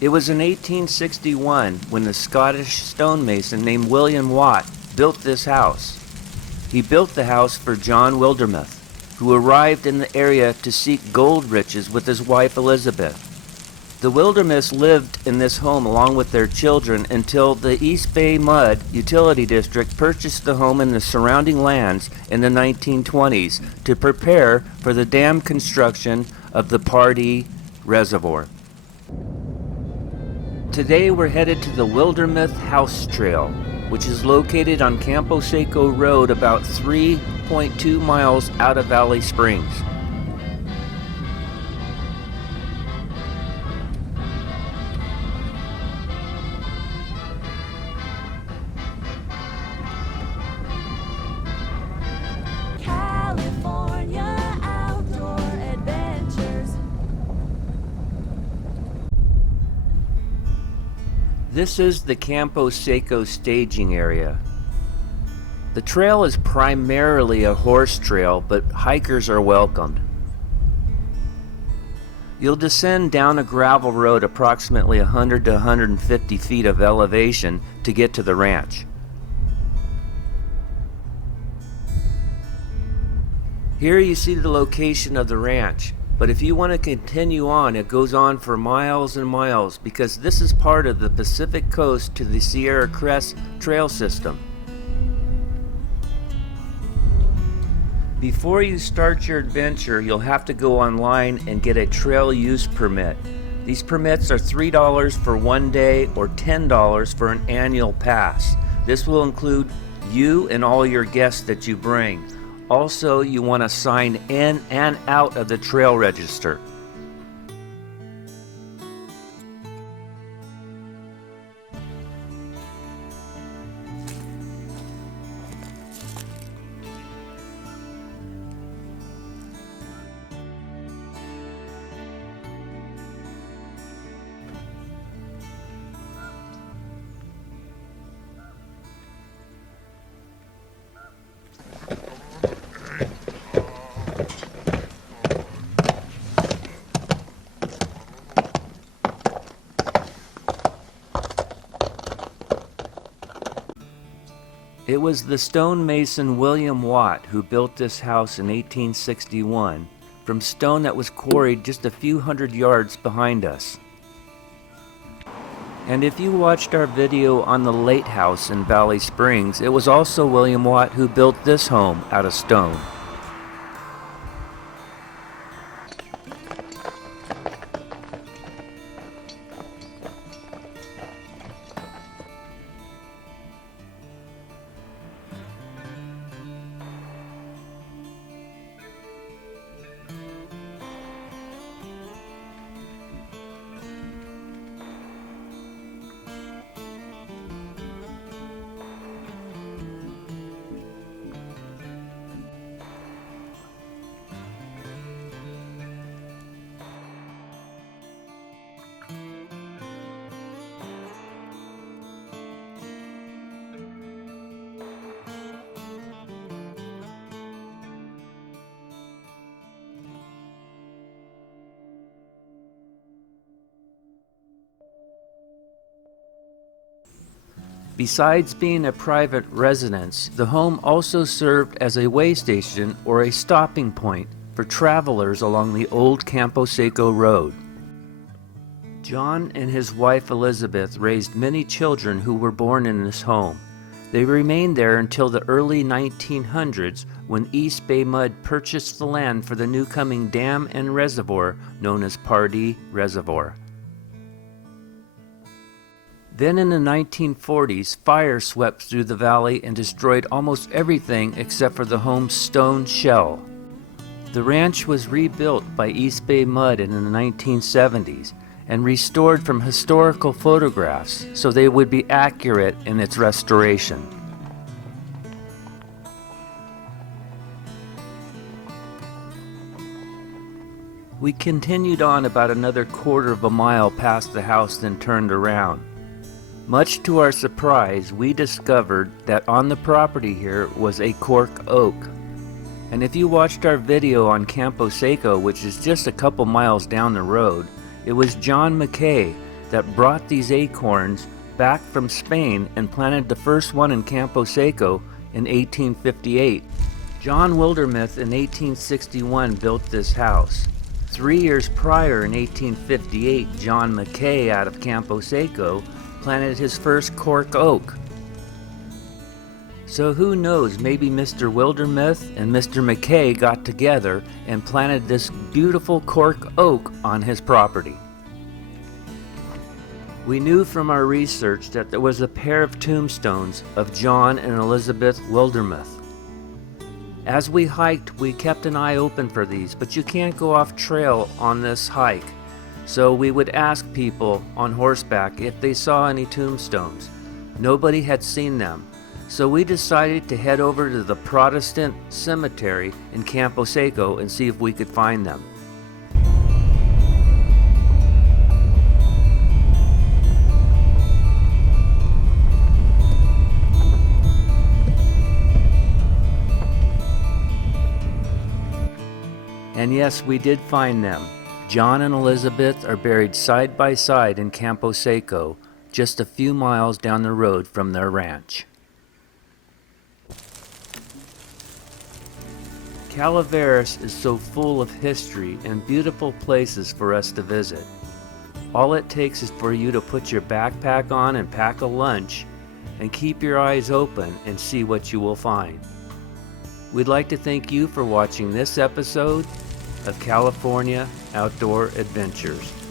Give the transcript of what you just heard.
It was in 1861 when the Scottish stonemason named William Watt built this house. He built the house for John Wildermuth, who arrived in the area to seek gold riches with his wife Elizabeth. The Wildermuths lived in this home along with their children until the East Bay Mud Utility District purchased the home and the surrounding lands in the 1920s to prepare for the dam construction of the Pardee Reservoir. Today we're headed to the Wildermuth House Trail, which is located on Campo Seco Road about 3.2 miles out of Valley Springs. This is the Campo Seco staging area. The trail is primarily a horse trail, but hikers are welcomed. You'll descend down a gravel road approximately 100 to 150 feet of elevation to get to the ranch. Here you see the location of the ranch. But if you want to continue on, it goes on for miles and miles because this is part of the Pacific Coast to the Sierra Crest trail system. Before you start your adventure, you'll have to go online and get a trail use permit. These permits are $3 for one day or $10 for an annual pass. This will include you and all your guests that you bring. Also, you want to sign in and out of the trail register. It was the stonemason William Watt who built this house in 1861 from stone that was quarried just a few hundred yards behind us. And if you watched our video on the Lake House in Valley Springs, it was also William Watt who built this home out of stone. Besides being a private residence, the home also served as a way station or a stopping point for travelers along the old Campo Seco Road. John and his wife Elizabeth raised many children who were born in this home. They remained there until the early 1900s when East Bay Mud purchased the land for the new coming dam and reservoir known as Pardee Reservoir. Then in the 1940s, fire swept through the valley and destroyed almost everything except for the home's stone shell. The ranch was rebuilt by East Bay Mud in the 1970s and restored from historical photographs so they would be accurate in its restoration. We continued on about another quarter of a mile past the house, then turned around. Much to our surprise, we discovered that on the property here was a cork oak. And if you watched our video on Campo Seco, which is just a couple miles down the road, it was John McKay that brought these acorns back from Spain and planted the first one in Campo Seco in 1858. John Wildermuth in 1861 built this house. 3 years prior, in 1858, John Mackay out of Campo Seco planted his first cork oak. So who knows, maybe Mr. Wildermuth and Mr. Mackay got together and planted this beautiful cork oak on his property. We knew from our research that there was a pair of tombstones of John and Elizabeth Wildermuth. As we hiked, we kept an eye open for these, but you can't go off trail on this hike. So we would ask people on horseback if they saw any tombstones. Nobody had seen them. So we decided to head over to the Protestant cemetery in Campo Seco and see if we could find them. And yes, we did find them. John and Elizabeth are buried side by side in Campo Seco, just a few miles down the road from their ranch. Calaveras is so full of history and beautiful places for us to visit. All it takes is for you to put your backpack on and pack a lunch and keep your eyes open and see what you will find. We'd like to thank you for watching this episode of California Outdoor Adventures.